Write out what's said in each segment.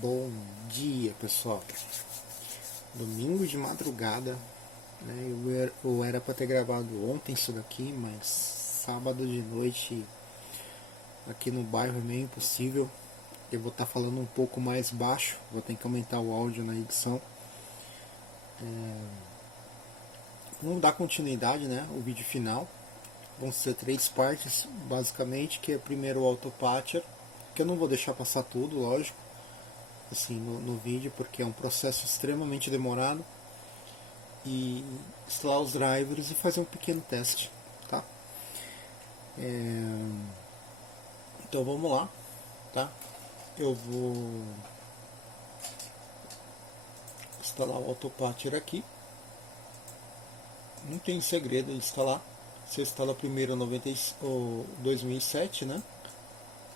Bom dia, pessoal. Domingo de madrugada, né? Eu era para ter gravado ontem isso daqui, mas sábado de noite aqui no bairro é meio impossível. Eu vou estar falando um pouco mais baixo, vou ter que aumentar o áudio na edição. Vamos dar continuidade, né? O vídeo final. Vão ser 3 partes, basicamente, que é primeiro o Autopatcher, que eu não vou deixar passar tudo, lógico, assim, no vídeo, porque é um processo extremamente demorado. E instalar os drivers e fazer um pequeno teste, tá? Então vamos lá, tá? Eu vou instalar o Autopatcher aqui. Não tem segredo de instalar. Você instala primeiro o 2007, né?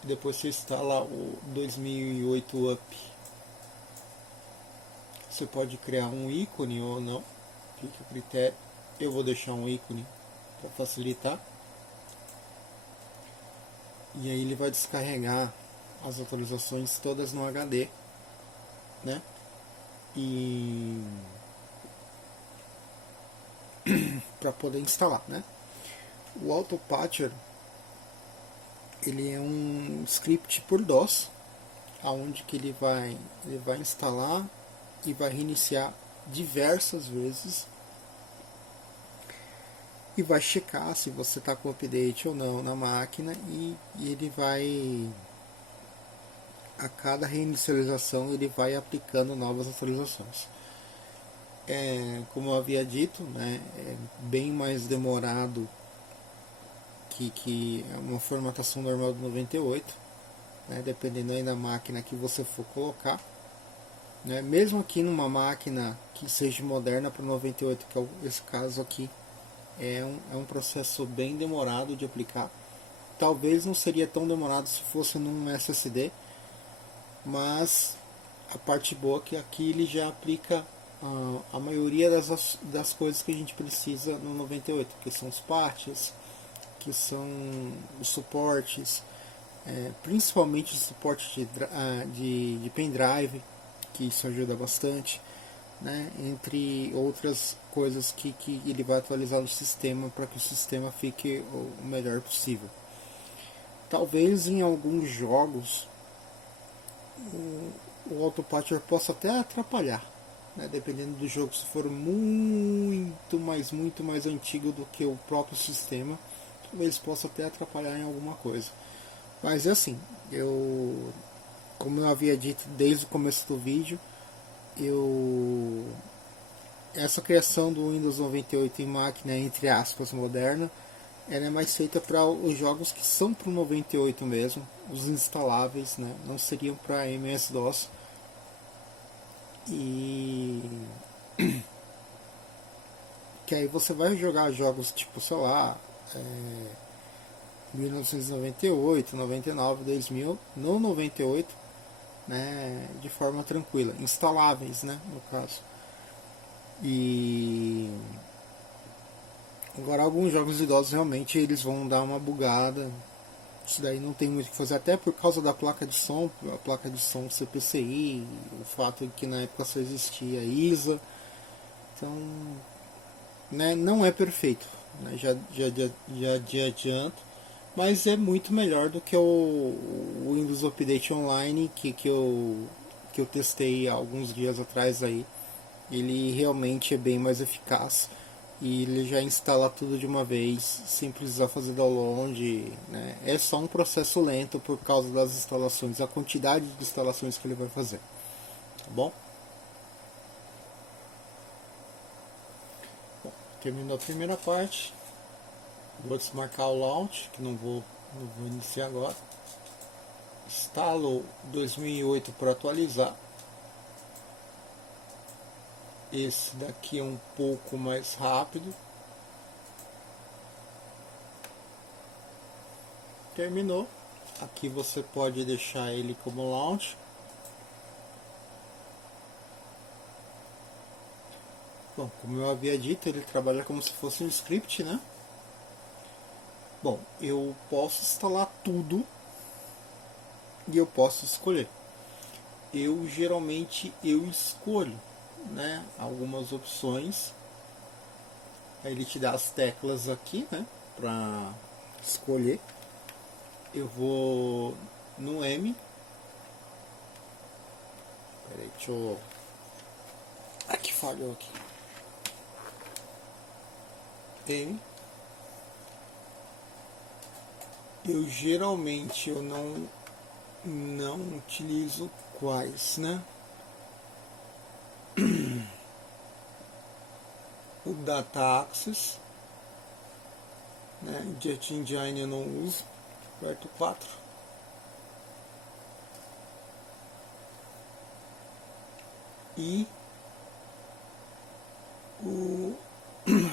Depois você instala o 2008 Up. Você pode criar um ícone ou não, fica a critério. Eu vou deixar um ícone para facilitar. E aí ele vai descarregar as atualizações todas no HD, né? E para poder instalar, né? O Autopatcher ele é um script por DOS, aonde que ele vai instalar e vai reiniciar diversas vezes e vai checar se você está com update ou não na máquina e ele vai, a cada reinicialização ele vai aplicando novas atualizações. Como eu havia dito, né, é bem mais demorado que uma formatação normal do 98, né, dependendo aí da máquina que você for colocar. Né, mesmo aqui numa máquina que seja moderna para 98, que é esse caso aqui, é um processo bem demorado de aplicar. Talvez não seria tão demorado se fosse num SSD, mas a parte boa é que aqui ele já aplica a maioria das coisas que a gente precisa no 98, que são os patches, que são os suportes, principalmente o suporte de pendrive, que isso ajuda bastante, né? Entre outras coisas que ele vai atualizar o sistema para que o sistema fique o melhor possível. Talvez em alguns jogos o Autopatcher possa até atrapalhar, né? Dependendo do jogo, se for muito mais antigo do que o próprio sistema, talvez possa até atrapalhar em alguma coisa. Mas é assim, como eu havia dito desde o começo do vídeo, essa criação do Windows 98 em máquina, entre aspas, moderna, ela é mais feita para os jogos que são para o 98 mesmo, os instaláveis, né? Não seriam para MS-DOS. E que aí você vai jogar jogos tipo, sei lá, 1998, 99, 2000, no 98, né, de forma tranquila, instaláveis, né, no caso. E agora alguns jogos idosos realmente eles vão dar uma bugada. Isso daí não tem muito o que fazer, até por causa da placa de som, a placa de som CPCI, o fato de que na época só existia ISA. Então, né, não é perfeito, né, já de adianto, mas é muito melhor do que o Windows Update Online que eu testei há alguns dias atrás aí. Ele realmente é bem mais eficaz e ele já instala tudo de uma vez sem precisar fazer download, né? É só um processo lento por causa das instalações, a quantidade de instalações que ele vai fazer, tá bom? Terminou a primeira parte, vou desmarcar o launch, que não vou iniciar agora. Instalo 2008 para atualizar. Esse daqui é um pouco mais rápido. Terminou. Aqui você pode deixar ele como launch. Bom, como eu havia dito, ele trabalha como se fosse um script, né? Bom, eu posso instalar tudo e eu posso escolher. eu geralmente eu escolho, né, algumas opções. Aí ele te dá as teclas aqui, né, para escolher. Eu vou no M. Peraí, deixa eu... Aqui falhou aqui. M. Eu geralmente eu não utilizo quais, né? O Data Access, né? Jet Engine eu não uso, aperto 4. E o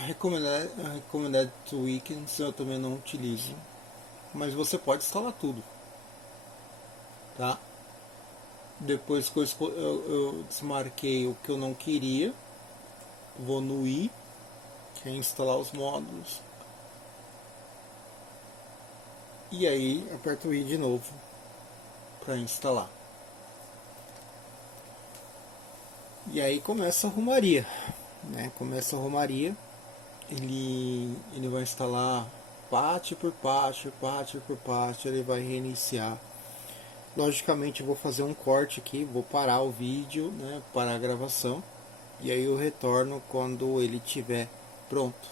Recommended Weekends eu também não utilizo, mas você pode instalar tudo, tá? Depois que eu desmarquei o que eu não queria, vou no I, que é instalar os módulos, e aí aperto o I de novo para instalar. E aí começa a romaria, né? Começa a romaria. Ele vai instalar parte por parte, ele vai reiniciar. Logicamente eu vou fazer um corte aqui, vou parar o vídeo, né, parar a gravação, e aí eu retorno quando ele estiver pronto,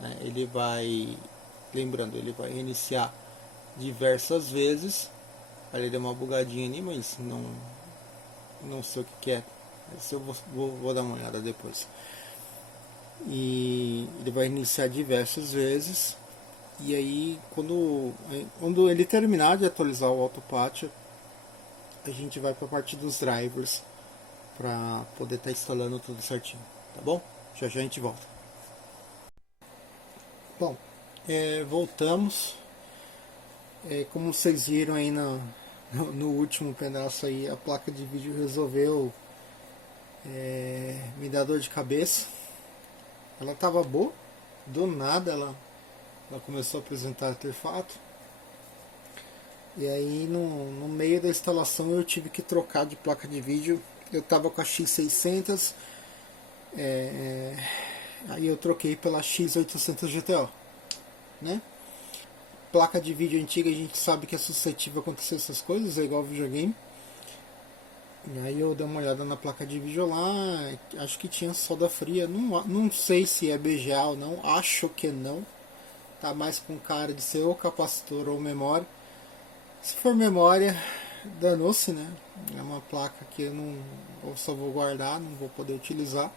né? Ele vai, lembrando, ele vai reiniciar diversas vezes. Aí ele deu uma bugadinha ali, mas não sei o que é. Isso eu vou dar uma olhada depois. E ele vai iniciar diversas vezes. E aí quando ele terminar de atualizar o Autopatcher, a gente vai para a parte dos drivers para poder estar instalando tudo certinho, tá bom? Já já a gente volta. Bom, voltamos. Como vocês viram aí no último pedaço aí, a placa de vídeo resolveu me dar dor de cabeça. Ela estava boa, do nada ela começou a apresentar artefato. E aí no meio da instalação eu tive que trocar de placa de vídeo. Eu estava com a X600, aí eu troquei pela X800 GTO, né? Placa de vídeo antiga a gente sabe que é suscetível a acontecer essas coisas, é igual videogame. E aí eu dei uma olhada na placa de vídeo lá, acho que tinha solda fria, não sei se é BGA ou não, acho que não. Tá mais com cara de ser ou capacitor ou memória. Se for memória, danou-se, né? É uma placa que eu só vou guardar, não vou poder utilizar,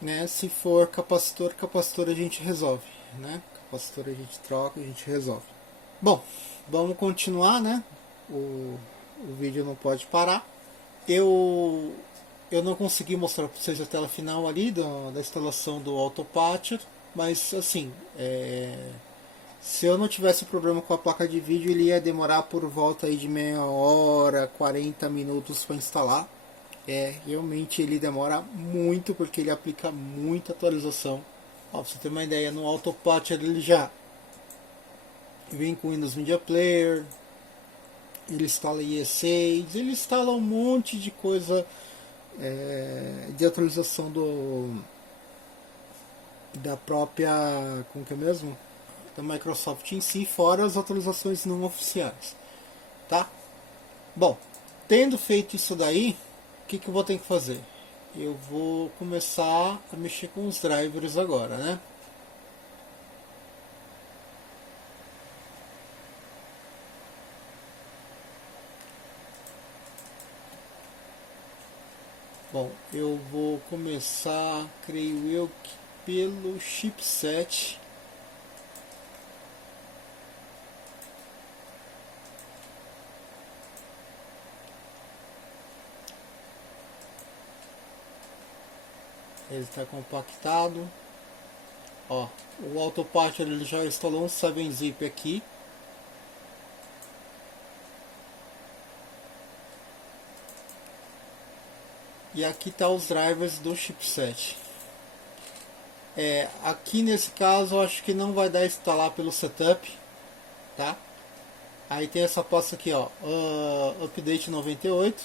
né? Se for capacitor a gente resolve, né? Capacitor a gente troca, a gente resolve. Bom, vamos continuar, né? O vídeo não pode parar. Eu não consegui mostrar para vocês a tela final ali da instalação do Autopatcher, mas assim, se eu não tivesse problema com a placa de vídeo, ele ia demorar por volta aí de meia hora, 40 minutos para instalar. Realmente ele demora muito porque ele aplica muita atualização. Ó, pra você ter uma ideia, no Autopatcher ele já vem com Windows Media Player, ele instala IE6, ele instala um monte de coisa de atualização da própria, como que é mesmo? Da Microsoft em si, fora as atualizações não oficiais, tá? Bom, tendo feito isso daí, o que eu vou ter que fazer? Eu vou começar a mexer com os drivers agora, né? Bom, eu vou começar, creio eu, que pelo chipset. Ele está compactado. Ó, o Autopatcher ele já instalou um 7-zip aqui. E aqui está os drivers do chipset. Aqui nesse caso eu acho que não vai dar instalar pelo setup, tá? Aí tem essa pasta aqui, ó, update 98.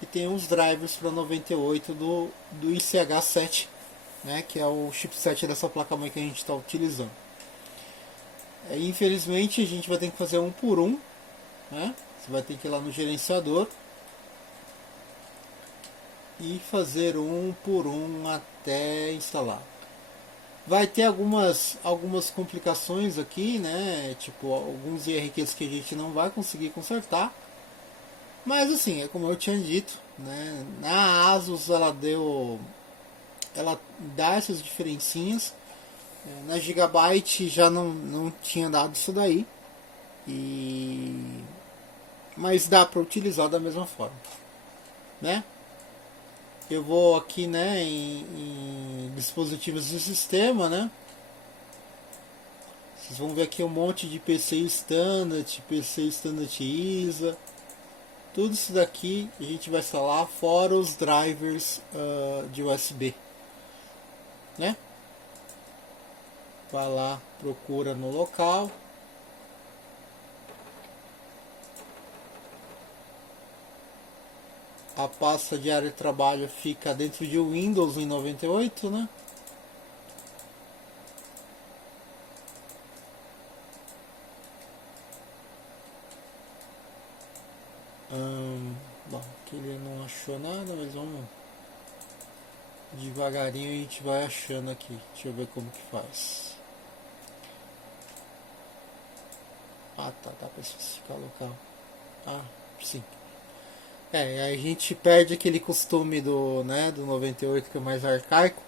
e tem uns drivers para 98 do ICH7, né, que é o chipset dessa placa-mãe que a gente está utilizando. Infelizmente a gente vai ter que fazer um por um, né? Você vai ter que ir lá no gerenciador e fazer um por um até instalar. Vai ter algumas complicações aqui, né? Tipo, alguns IRQs que a gente não vai conseguir consertar. Mas assim, é como eu tinha dito, né? Na Asus ela dá essas diferencinhas. Na Gigabyte já não tinha dado isso daí. Mas dá para utilizar da mesma forma, né? Eu vou aqui, né, em dispositivos do sistema, né? Vocês vão ver aqui um monte de PCI Standard, PCI Standard ISA. Tudo isso daqui a gente vai instalar, fora os drivers de USB, né? Vai lá, procura no local. A pasta de área de trabalho fica dentro de Windows em 98, né? Bom, aqui ele não achou nada, mas vamos devagarinho, a gente vai achando aqui. Deixa eu ver como que faz. Ah, tá, dá para especificar local. Ah, sim. A gente perde aquele costume do 98 que é mais arcaico.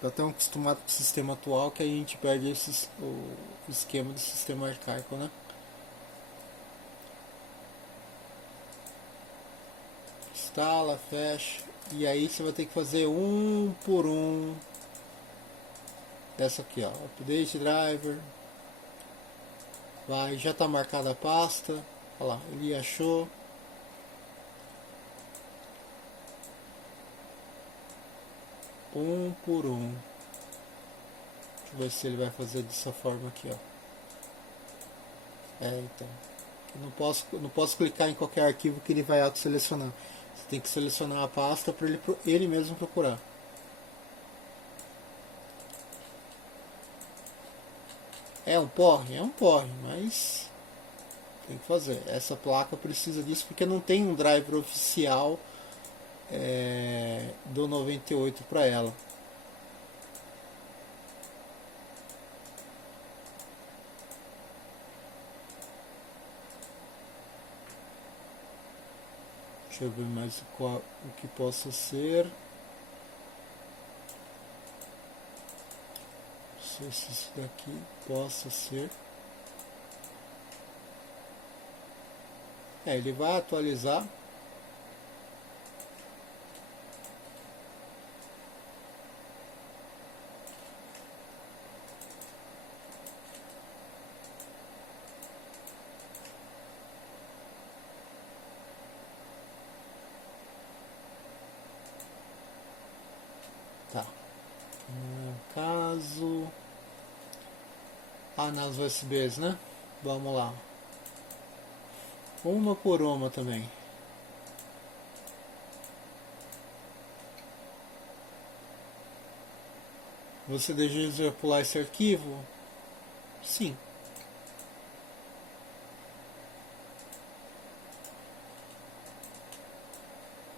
Tá tão acostumado com o sistema atual que a gente perde o esquema do sistema arcaico, né? Instala, fecha. E aí você vai ter que fazer um por um. Essa aqui, ó. Update driver. Vai, já tá marcada a pasta. Olha lá, ele achou. Um por um. Deixa eu ver se ele vai fazer dessa forma aqui, ó. Então. Eu não posso clicar em qualquer arquivo que ele vai auto-selecionar. Você tem que selecionar a pasta para ele mesmo procurar. É um porre? É um porre, mas tem que fazer. Essa placa precisa disso porque não tem um driver oficial do 98 para ela. Deixa eu ver mais o que possa ser. Não sei se isso daqui possa ser. Ele vai atualizar. Tá. No caso. Nas USBs, né? Vamos lá. Uma por uma também. Você deseja pular esse arquivo? Sim.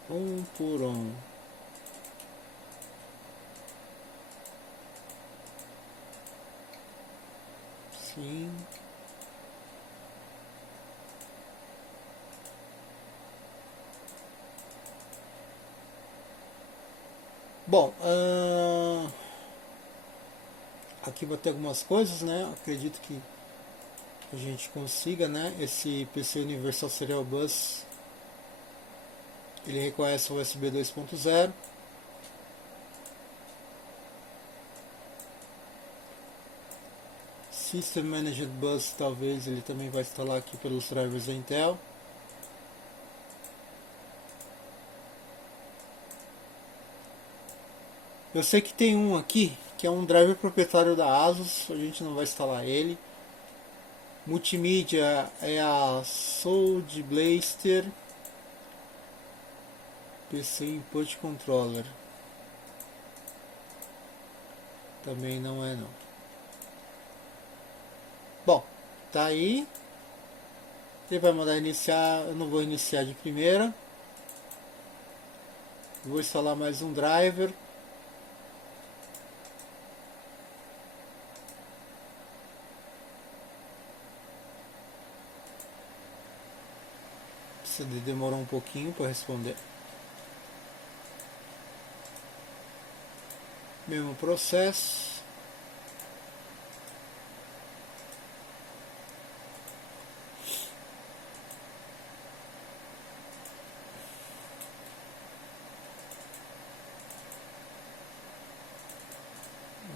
Um por um. Sim. Bom, aqui vai ter algumas coisas, né? Acredito que a gente consiga, né? Esse PC Universal Serial Bus, ele reconhece o USB 2.0. System Managed Bus, talvez ele também vai instalar aqui pelos drivers da Intel. Eu sei que tem um aqui que é um driver proprietário da Asus, a gente não vai instalar ele. Multimídia é a Sound Blaster. PC Input Controller. Também não é não. Bom, tá aí. Ele vai mandar iniciar. Eu não vou iniciar de primeira. Vou instalar mais um driver. Demorou um pouquinho para responder. Mesmo processo.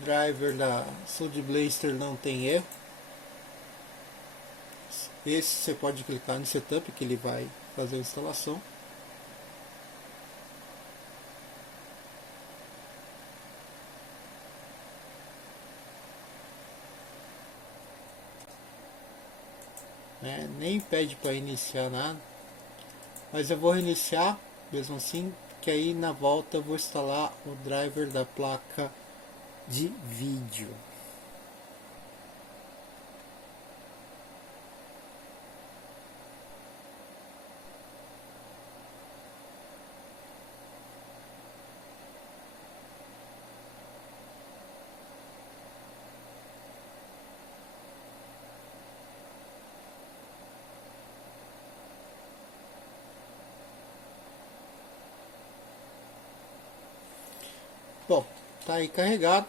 Driver da Sound Blaster não tem erro. Esse você pode clicar no setup que ele vai fazer a instalação. Nem pede para iniciar nada, mas eu vou reiniciar mesmo assim, que aí na volta eu vou instalar o driver da placa de vídeo. Bom, tá aí carregado.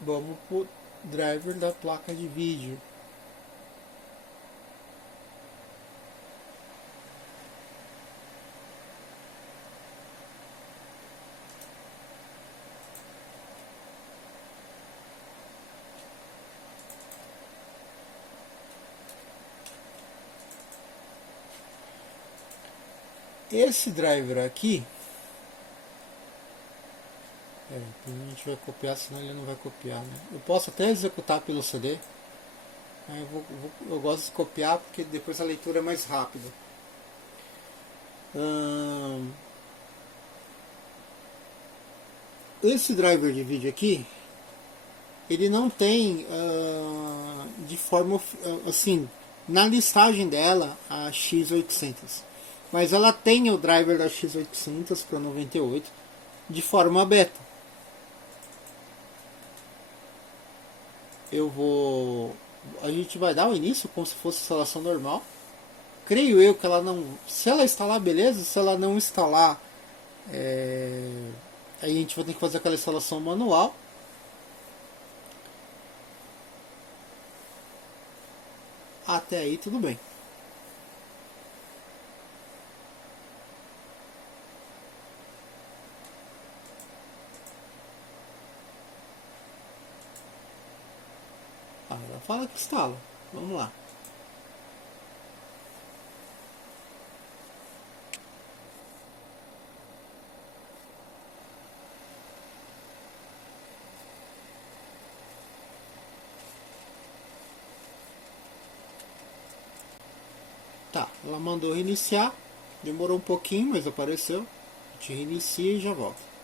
Vamos pro driver da placa de vídeo. Esse driver aqui, a gente vai copiar, senão ele não vai copiar, né? Eu posso até executar pelo CD. Eu gosto de copiar porque depois a leitura é mais rápida. Esse driver de vídeo aqui, ele não tem de forma assim, na listagem dela a X800, mas ela tem o driver da X800 para 98 de forma beta. A gente vai dar o início como se fosse instalação normal. Creio eu que ela não, se ela instalar, beleza. Se ela não instalar, aí a gente vai ter que fazer aquela instalação manual. Até aí tudo bem. Ela fala que instala. Vamos lá. Tá, ela mandou reiniciar. Demorou um pouquinho, mas apareceu. A gente reinicia e já volta.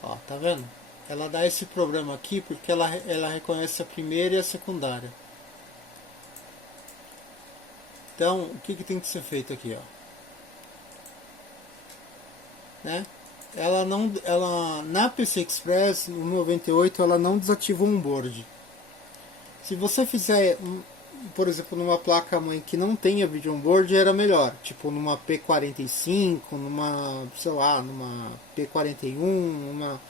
Ó, tá vendo? Ela dá esse problema aqui porque ela reconhece a primeira e a secundária. Então, o que tem que ser feito aqui, ó? Né? Ela na PC Express no 98 ela não desativa o onboard. Se você fizer, por exemplo, numa placa mãe que não tenha vídeo onboard, era melhor. Tipo numa P45, numa, sei lá, numa P41, numa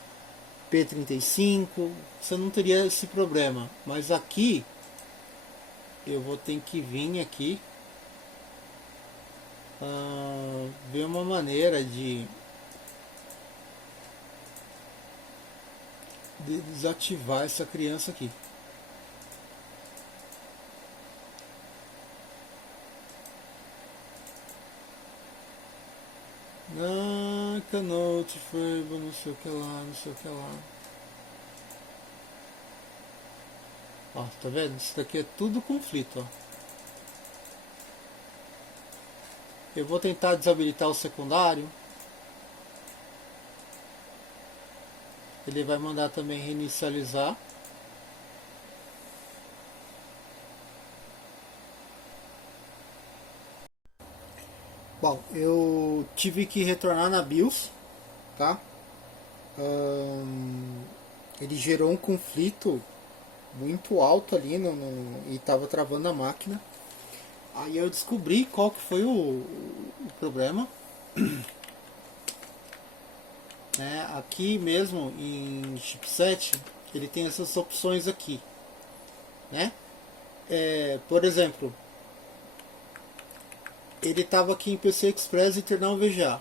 P35, você não teria esse problema. Mas aqui eu vou ter que vir aqui ver uma maneira de desativar essa criança aqui. Canote, Fable, não sei o que lá, não sei o que lá. Ó, tá vendo? Isso daqui é tudo conflito, ó. Eu vou tentar desabilitar o secundário. Ele vai mandar também reinicializar. Bom, eu tive que retornar na BIOS, tá? Ele gerou um conflito muito alto ali e estava travando a máquina. Aí eu descobri qual que foi o problema. Aqui mesmo em chipset ele tem essas opções aqui, né? Por exemplo, ele estava aqui em PC Express internal VGA.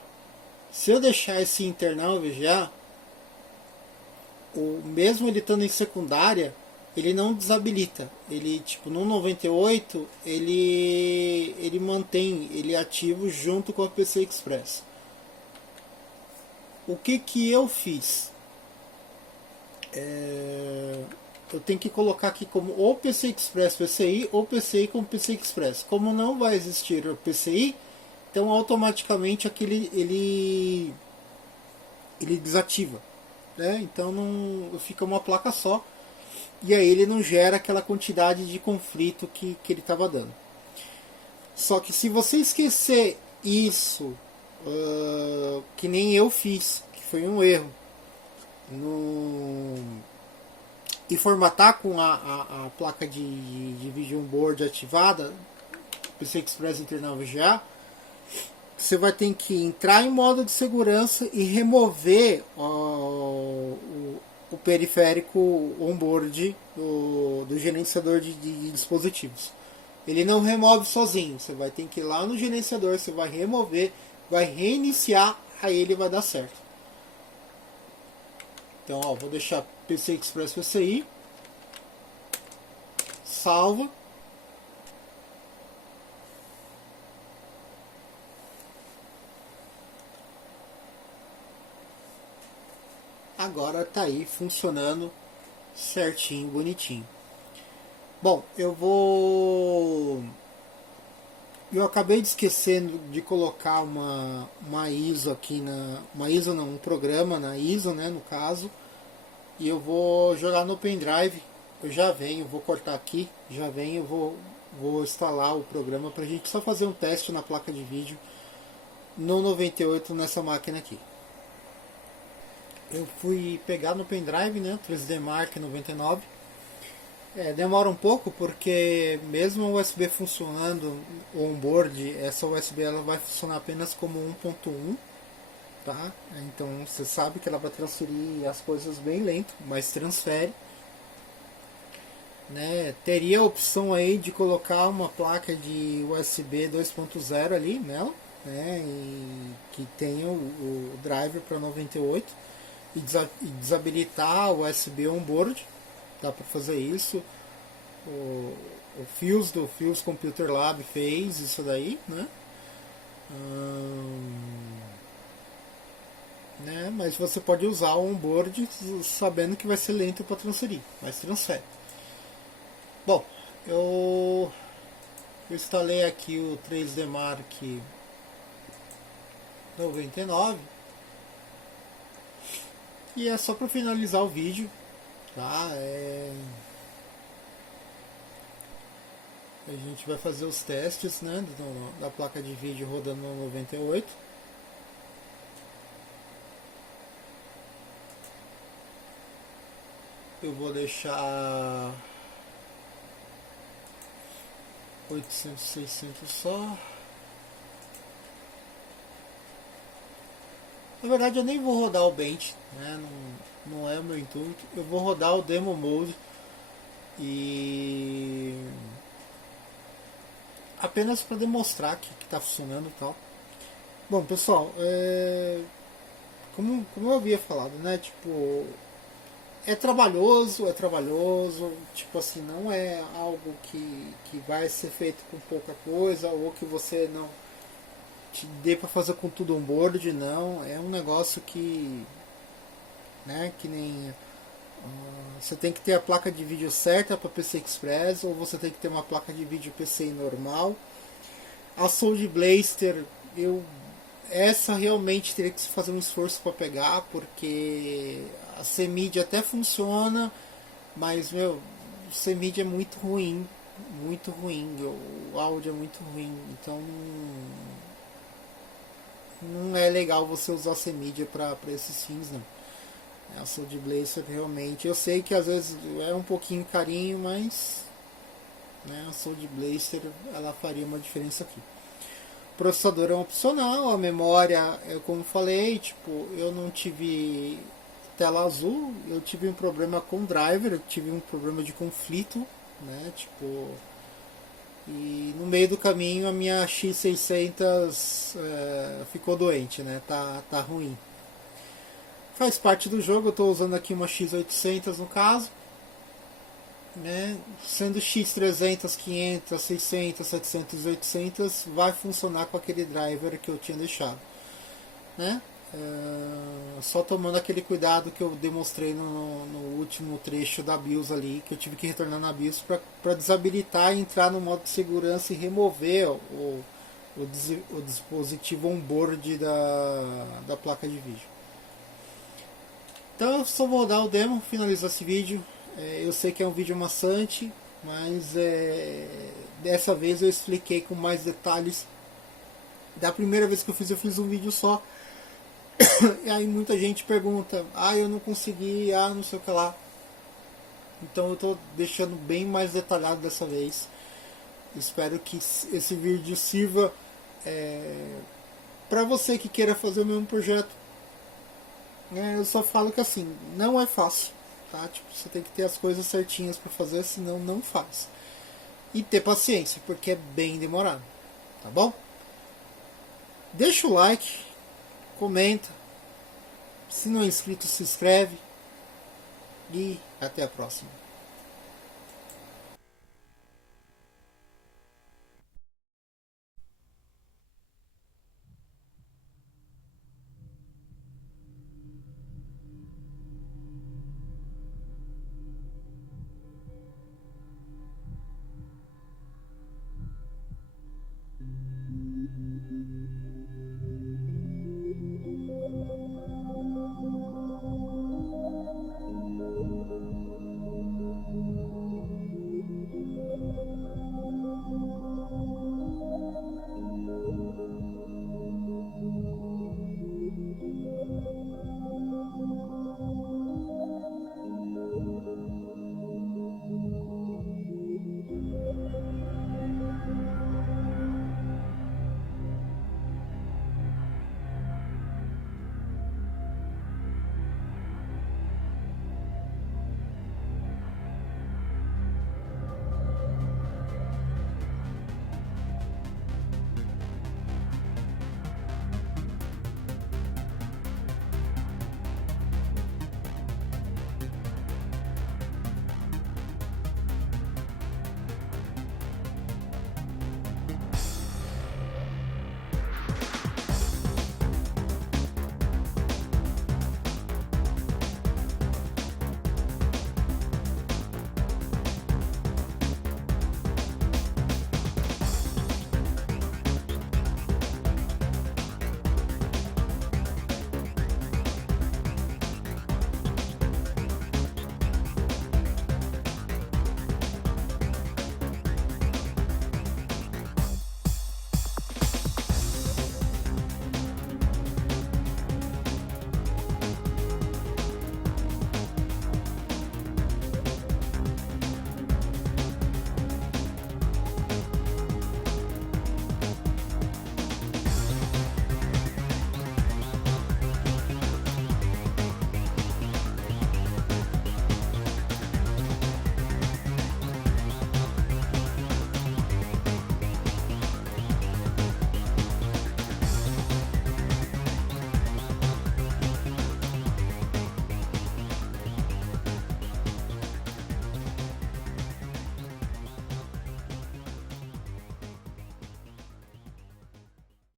Se eu deixar esse internal VGA, mesmo ele estando em secundária, ele não desabilita. Ele, tipo, no 98, ele mantém ele ativo junto com a PC Express. O que eu fiz? Eu tenho que colocar aqui como ou PC Express PCI ou PCI com PC Express. Como não vai existir o PCI, então automaticamente aquele ele desativa, né? Então não fica uma placa só e aí ele não gera aquela quantidade de conflito que ele estava dando. Só que se você esquecer isso, que nem eu fiz, que foi um erro, e formatar com a placa de Vision Board ativada, PC Express Internal VGA, você vai ter que entrar em modo de segurança e remover o periférico onboard do gerenciador de dispositivos. Ele não remove sozinho, você vai ter que ir lá no gerenciador, você vai remover, vai reiniciar, aí ele vai dar certo. Então, ó, vou deixar PC Express PCI, salva. Agora tá aí funcionando certinho, bonitinho. Bom, eu acabei de esquecendo de colocar uma ISO aqui uma ISO não, um programa na ISO, né, no caso, e eu vou jogar no pendrive. Eu já venho, vou cortar aqui, já venho, vou instalar o programa pra gente só fazer um teste na placa de vídeo no 98 nessa máquina aqui. Eu fui pegar no pendrive, né, 3D Mark 99. Demora um pouco porque mesmo a USB funcionando on-board, essa USB ela vai funcionar apenas como 1.1, tá? Então você sabe que ela vai transferir as coisas bem lento, mas transfere. Né? Teria a opção aí de colocar uma placa de USB 2.0 ali nela, né? E que tenha o driver para 98 e desabilitar o USB on-board. Dá para fazer isso. O Fuse do Fuse Computer Lab fez isso daí, né? Mas você pode usar o onboard sabendo que vai ser lento para transferir, mas transfere. Bom, eu instalei aqui o 3D Mark 99 e é só para finalizar o vídeo, tá? A gente vai fazer os testes, né, da placa de vídeo rodando no 98. Eu vou deixar 800, 600 só. Na verdade eu nem vou rodar o Bench, né? Não é o meu intuito. Eu vou rodar o Demo Mode e apenas para demonstrar que está funcionando e tal. Bom, pessoal, como eu havia falado, né? Tipo, é trabalhoso, tipo assim, não é algo que vai ser feito com pouca coisa, ou que você não te dê para fazer com tudo on-board, não, é um negócio que, né, que nem você tem que ter a placa de vídeo certa para PC Express, ou você tem que ter uma placa de vídeo PCI normal. A Sound Blaster, essa realmente teria que se fazer um esforço para pegar, porque a CMID até funciona, mas meu, o CMID é muito ruim, o áudio é muito ruim, então não é legal você usar a CMID para esses fins, não. A Sound Blaster realmente, eu sei que às vezes é um pouquinho carinho, mas né, a Sound Blaster ela faria uma diferença aqui. O processador é um opcional, a memória, como falei, tipo, eu não tive tela azul, eu tive um problema com o driver, eu tive um problema de conflito, né, tipo, e no meio do caminho a minha X600 ficou doente, né, tá ruim. Faz parte do jogo, eu estou usando aqui uma X800 no caso, né? Sendo X300, 500, 600, 700 e 800 vai funcionar com aquele driver que eu tinha deixado, né? Só tomando aquele cuidado que eu demonstrei no último trecho da BIOS ali, que eu tive que retornar na BIOS para desabilitar e entrar no modo de segurança e remover o dispositivo on-board da placa de vídeo. Então eu só vou dar o demo, finalizar esse vídeo. Eu sei que é um vídeo maçante, mas dessa vez eu expliquei com mais detalhes. Da primeira vez que eu fiz um vídeo só. E aí muita gente pergunta, eu não consegui, não sei o que lá. Então eu estou deixando bem mais detalhado dessa vez. Espero que esse vídeo sirva para você que queira fazer o mesmo projeto. Eu só falo que assim, não é fácil, tá? Tipo, você tem que ter as coisas certinhas para fazer, senão não faz. E ter paciência, porque é bem demorado, tá bom? Deixa o like, comenta, se não é inscrito, se inscreve e até a próxima.